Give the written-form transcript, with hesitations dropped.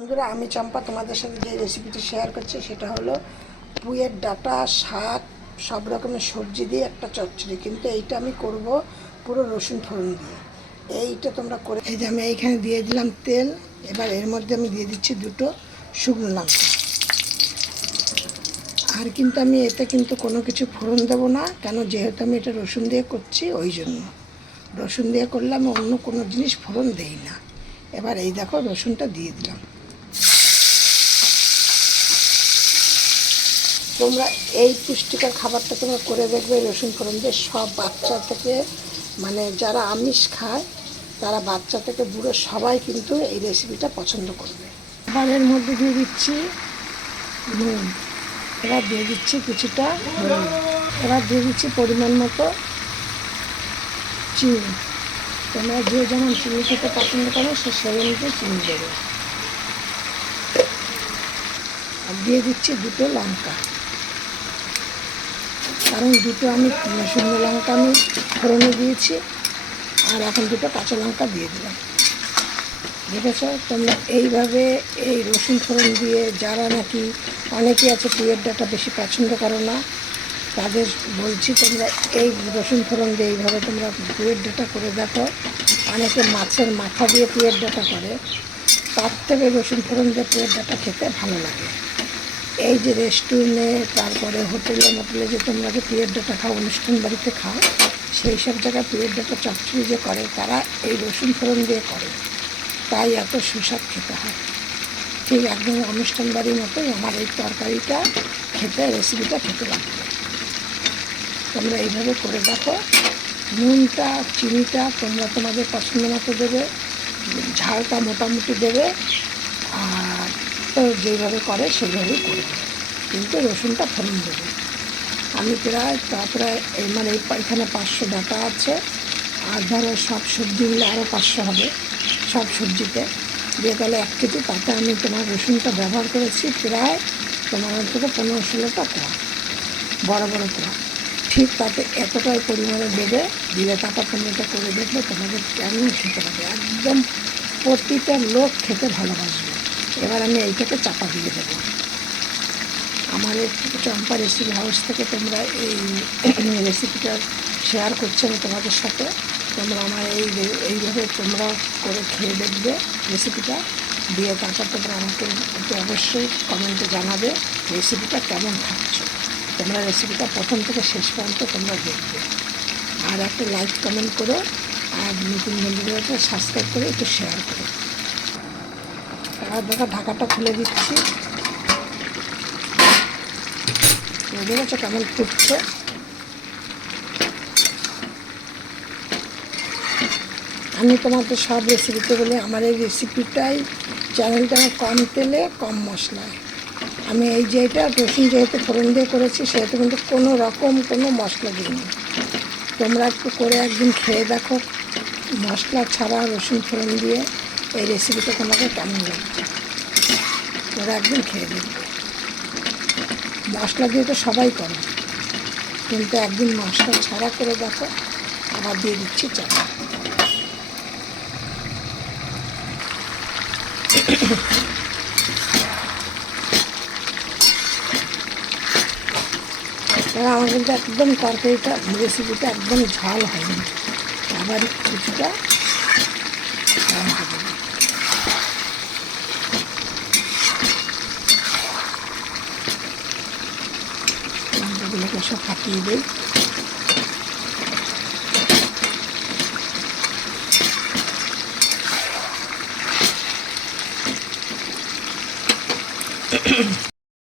বন্ধুরা, আমি চম্পা তোমাদের সাথে যে রেসিপিটি শেয়ার করছি সেটা হলো পুঁইয়ের ডাঁটা, শাক, সব রকমের সবজি দিয়ে একটা চচ্চড়ি। কিন্তু এইটা আমি করব পুরো রসুন ফোড়ন দিয়ে। এইটা তোমরা করে, এই যে আমি এইখানে দিয়ে দিলাম তেল। এবার এর মধ্যে আমি দিয়ে দিচ্ছি দুটো শুকনো লঙ্কা। আর কিন্তু আমি এতে কিন্তু কোনো কিছু ফোড়ন দেবো না, কেন যেহেতু আমি এটা রসুন দিয়ে করছি ওই জন্য। রসুন দিয়ে করলে আমি অন্য কোনো জিনিস ফোড়ন দেই না। এবার এই দেখো রসুনটা দিয়ে দিলাম। তোমরা এই পুষ্টিকর খাবারটা তোমরা করে দেখবে রসুন ফোড়ন দিয়ে। সব বাচ্চা থেকে মানে যারা আমিষ খায় তারা বাচ্চা থেকে বুড়ো সবাই কিন্তু এই রেসিপিটা পছন্দ করবে। এবার এর মধ্যে দিয়ে দিচ্ছি নুন, এবার দিয়ে দিচ্ছি কিছুটা হলুদ, এবার দিয়ে দিচ্ছি পরিমাণ মতো চিনি। তোমরা যে যেমন চিনি খেতে পছন্দ করো সে সেই অনুযায়ী চিনি দেবে। আর দিয়ে দিচ্ছি দুটো লঙ্কা, কারণ দুটো আমি শুকনো লঙ্কা আমি ফোড়নে দিয়েছি, আর এখন দুটো কাঁচা লঙ্কা দিয়ে দিলাম। দেখেছ তোমরা এইভাবে এই রসুন ফোড়ন দিয়ে, যারা নাকি অনেকেই আছে পুঁইয়ের ডাঁটা বেশি পছন্দ করো না, তাদের বলছি তোমরা এই রসুন ফোড়ন দিয়ে এইভাবে তোমরা পুঁইয়ের ডাঁটা করে দেখো। অনেকে মাছের মাথা দিয়ে পুঁইয়ের ডাঁটা করে, তার থেকে রসুন ফোড়ন দিয়ে পুঁইয়ের ডাঁটা খেতে ভালো লাগে। এই যে রেস্টুরেন্টে, তারপরে হোটেলে যে তোমরা যে পুঁইয়ের ডাঁটা খাও, অনুষ্ঠান বাড়িতে খাও, সেই সব জায়গায় পুঁইয়ের ডাঁটা চচ্চড়ি যে করে তারা এই রসুন ফোড়ন দিয়ে করে, তাই এত সুস্বাদ খেতে হয়। ঠিক একদম অনুষ্ঠান বাড়ির মতোই আমার এই তরকারিটা খেতে, রেসিপিটা খেতে লাগবে। তোমরা এইভাবে করে দেখো। নুনটা, চিনিটা তোমরা তোমাদের পছন্দ মতো দেবে, ঝালটা মোটামুটি দেবে, আর তো যেইভাবে করে সেইভাবেই করবে, কিন্তু রসুনটা ফোড়ন দেবে। আমি প্রায় মানে এখানে 500 ডাঁটা আছে, আর ধরো সব সবজি মিলে আরও 500 হবে। সব সবজিতে দিয়ে তাহলে 1 কেজি, তাতে আমি তোমার রসুনটা ব্যবহার করেছি প্রায় তোমার অন্তত 15-16টা কোয়া, বড় বড় কোয়া। ঠিক তাতে এতটাই পরিমাণে দেবে, দিলে তারপর তোমরা এটা করে দেখবে তোমাদের কেমন খেতে হবে। একদম প্রতিটা লোক খেতে ভালোবাসবে। এবার আমি এইটাকে চাপা দিয়ে দেবো। আমার এই চম্পা রেসিপি হাউস থেকে তোমরা এই রেসিপিটা শেয়ার করছি আমি তোমাদের সাথে। তোমরা আমার এইভাবে তোমরা করে খেয়ে দেখবে রেসিপিটা দিয়ে, তারপর তোমরা আমাকে অবশ্যই কমেন্টে জানাবে রেসিপিটা কেমন খাচ্ছ। তোমরা রেসিপিটা প্রথম থেকে শেষ পর্যন্ত তোমরা দেখবে, আর একটা লাইক কমেন্ট করো, আর নতুন বন্ধুদেরকে সাবস্ক্রাইব করে একটু শেয়ার করো। এবার দেখো ঢাকাটা খুলে দিচ্ছি, দেখেছো কেমন ফুটছে। আমি তোমাদের সব রেসিপিতে বলি আমার এই রেসিপিটাই, চ্যানেলটা আমার কম তেলে কম মশলায়। আমি এই যে এটা রসুন যেহেতু ফোড়ন দিয়ে করেছি, সেহেতু কিন্তু কোনো রকম কোনো মশলা দিইনি। তোমরা একটু করে একদিন খেয়ে দেখো মশলা ছাড়া রসুন ফোড়ন দিয়ে এই রেসিপিটা তোমাকে কেমন লাগছে। তোমরা একদিন খেয়ে দেখবে। মশলা দিয়ে তো সবাই করে, কিন্তু একদিন মশলা ছাড়া করে দেখো। আবার দিয়ে দিচ্ছি চাল। আমার কিন্তু একদম তরকারিটা, রেসিপিটা একদম ঝাল হয়নি। আবার কিছুটা লঙ্কাগুলোকে সব ফাটিয়ে দিই।